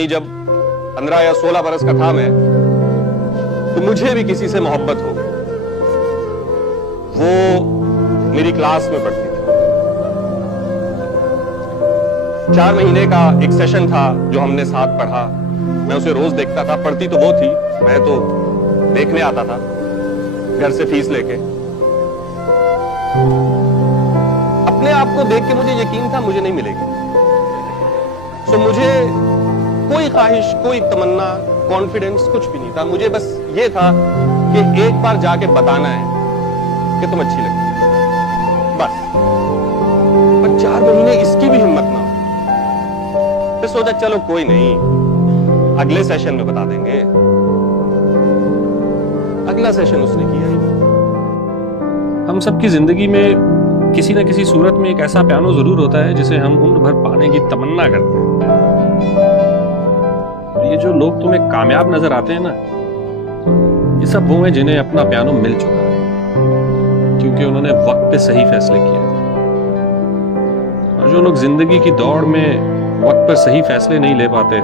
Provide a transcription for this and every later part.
जब 15 या 16 बरस का था मैं, तो मुझे भी किसी से मोहब्बत हो गई। वो मेरी क्लास में पढ़ती थी। 4 महीने का एक सेशन था जो हमने साथ पढ़ा। मैं उसे रोज देखता था। पढ़ती तो वो थी, मैं तो देखने आता था घर से फीस लेके। अपने आप को देख के मुझे यकीन था मुझे नहीं मिलेगी। सो मुझे कोई ख्वाहिश, कोई तमन्ना, कॉन्फिडेंस कुछ भी नहीं था। मुझे बस ये था कि एक बार जाके बताना है कि तुम अच्छी लगती हो, बस। पर 4 महीने इसकी भी हिम्मत ना हो। फिर सोचा चलो कोई नहीं, अगले सेशन में बता देंगे। अगला सेशन उसने किया ही नहीं। हम सबकी जिंदगी में किसी न किसी सूरत में एक ऐसा पियानो जरूर होता है जिसे हम उम्र भर पाने की तमन्ना करते हैं। ये जो लोग तुम्हें कामयाब नजर आते हैं ना, ये सब वो हैं जिन्हें अपना पियानो मिल चुका है, क्योंकि उन्होंने वक्त पे सही फैसले किए थे। और जो लोग जिंदगी की दौड़ में वक्त पर सही फैसले नहीं ले पाते,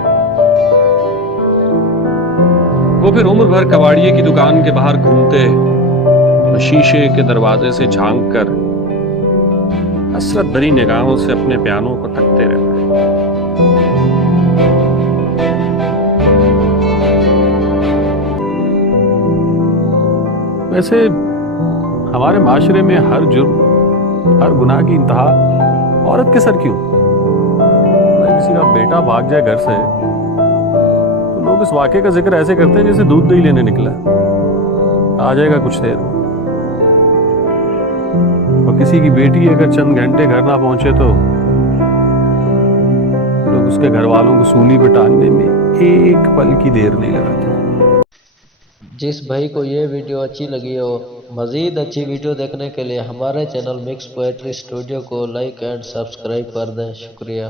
वो फिर उम्र भर कबाड़िए की दुकान के बाहर घूमते, शीशे के दरवाजे से झांक कर हसरत भरी निगाहों से अपने पियानो को तकते रहते हैं। वैसे हमारे माशरे में हर जुर्म, हर गुनाह की इंतहा औरत के सर क्यों? अगर किसी का बेटा भाग जाए घर से, तो लोग इस वाक़े का जिक्र ऐसे करते हैं जैसे दूध दही लेने निकला है, आ जाएगा कुछ देर में। और किसी की बेटी अगर चंद घंटे घर ना पहुंचे तो लोग उसके घर वालों को सूली पे टांगने में एक पल की देर नहीं लगाते। जिस भाई को ये वीडियो अच्छी लगी हो, मज़ीद अच्छी वीडियो देखने के लिए हमारे चैनल मिक्स पोएट्री स्टूडियो को लाइक एंड सब्सक्राइब कर दें। शुक्रिया।